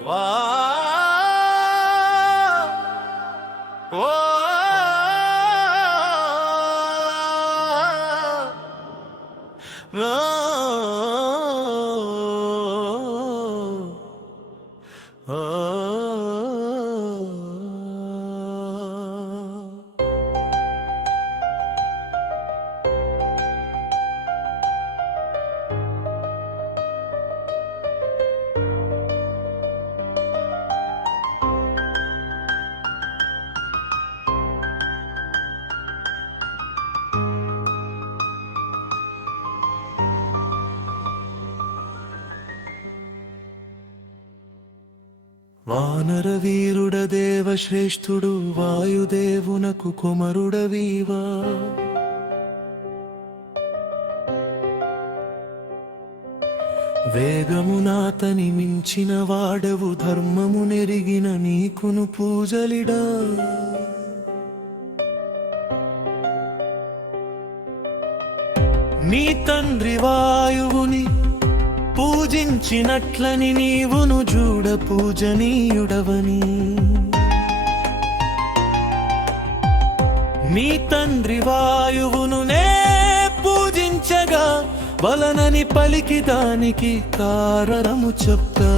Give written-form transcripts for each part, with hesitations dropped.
వా ఓ వానర వీరుడ దేవశ్రేష్ఠుడు వాయుదేవునకు కుమరుడవీవా వేగమునాతని మించిన వాడవు ధర్మము నెరిగిన నీకును పూజలిడా నీ తండ్రి వాయువుని పూజించినట్లని నీవును చూడ పూజనీయుడవని నీ తండ్రి వాయువును నే పూజించగా వలనని పలికి దానికి కారణము చెప్తా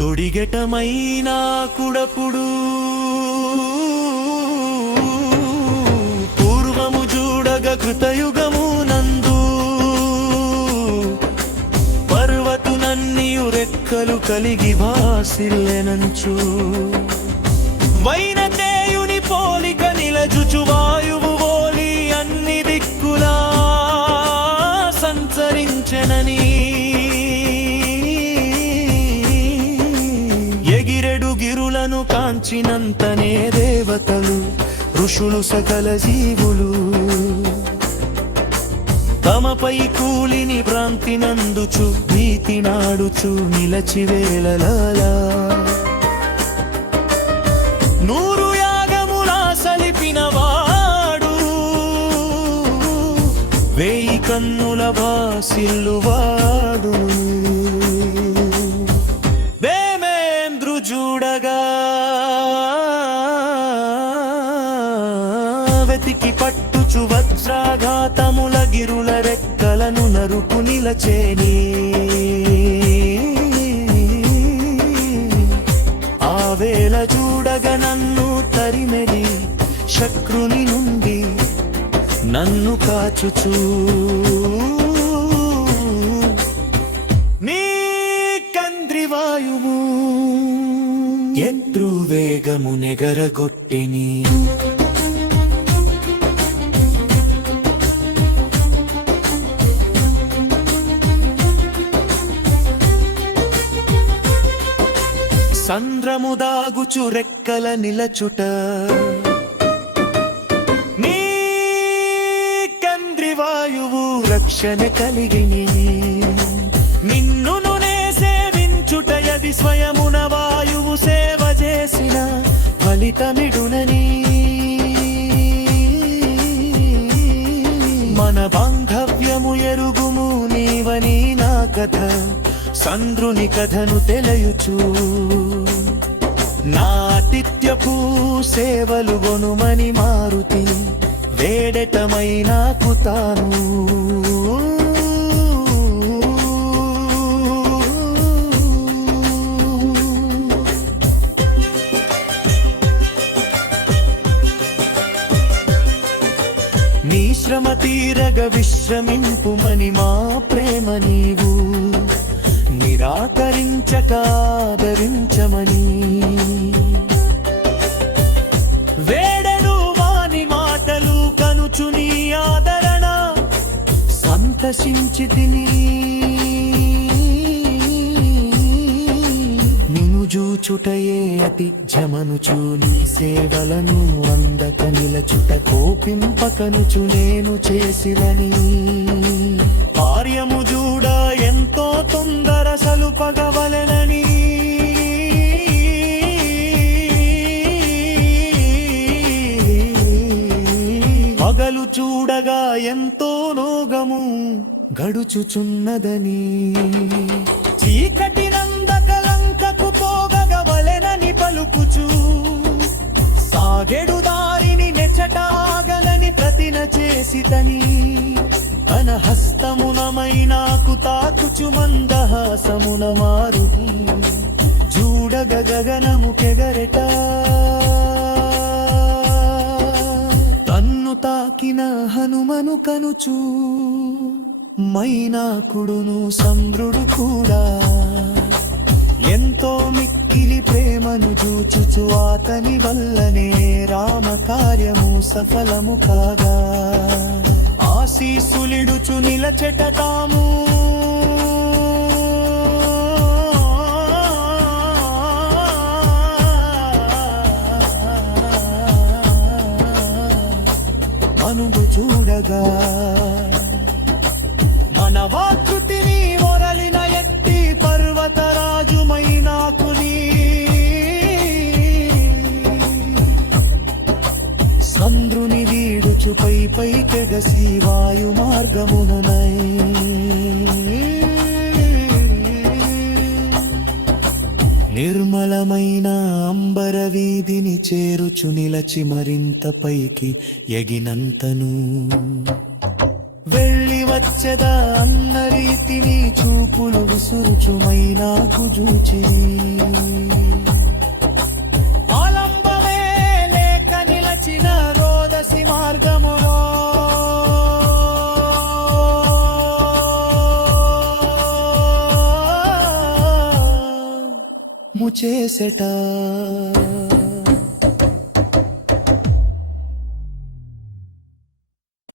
దొడిగెటమైనా కుడపుడు పూర్వము చూడగ కృతయుగము రెక్కలు కలిగి వాసిల్లెనంచు వైనతేయుని పోలిక నిలజుచు వాయువు ఓలి అన్ని దిక్కులా సంచరించెనని ఎగిరెడు గిరులను కాంచినంతనే దేవతలు ఋషులు సకల జీవులు తమపై కూలిని భ్రాంతినందుచు భీతి నాడుచు నిలచివేళలా నూరు యాగములా సలిపినవాడు వేయి కన్నుల వాసిల్లువాడు వేమేంద్రు చూడగా వెతికి పట్టుచు వజ్రాఘాతముల గిరుల రెక్కలను నరుకు నిలచేని ఆ వేళ చూడగ నన్ను తరిమెడి శక్రుని నుండి నన్ను కాచుచూ నీ కంద్రి వాయువు ఎద్రు వేగము నెగరగొట్టిని సంద్రము దాగుచు రెక్కల నిలచుట నీ కంద్రి వాయువు రక్షణ కలిగిని నిన్నును నే సేవించుటయది స్వయమున వాయువు సేవ చేసిన ఫలితమిడునని మన బాంధవ్యము ఎరుగుము నీవని నా కథ సంద్రుని కథను తెలియచు నాతిథ్యపు సేవలు గొనుమని మారుతి వేడటమైనాకు తాను నీ శ్రమ తీరగ విశ్రమింపుమని మా ప్రేమ నీవు నిరాకరించకాదరించమని వేడను వాని మాటలు కనుచు నీ ఆదరణ సంతసించి తిని నిను జూచుటయే అతి జమనుచు నీ సేవలను అందక నిలచుట కోపింపకనుచు నేను చేసిదని కార్యము చూడ ఎంతో తొందర సలుపగవలెనని పగలు చూడగా ఎంతో రోగము గడుచుచున్నదని చీకటి నందకల ఇతని తన హస్తమునమైనాకు తాకుచు మందహాసమున మారుతి చూడగ గగనము కెగరెట తన్ను తాకిన హనుమను కనుచూ మైనాకుడును సంద్రుడు కూడా ఎంతో మిక్కిలి ప్రేమను చూచుచు అతని వల్లనే రామ కార్యము సఫలము కాగా ఆశీసులిడుచు నిలచెట తాము మనుగు చూడగా మనవాకృతిని ఒరలిన ఎత్తి పర్వతరాజు మైనాకుని సంద్రుని వీడుచు పై కెగసి వాయు మార్గముననై నిర్మలమైన అంబర వీధిని చేరుచు నిలచి మరింత పైకి ఎగినంతను వెళ్ళి వచ్చదా అన్న రీతిని చూపులు విసురుచుమైనాకు జూచి ఆలంబమే లేక నిలచిన రోదసి మార్గములో ముచేసెట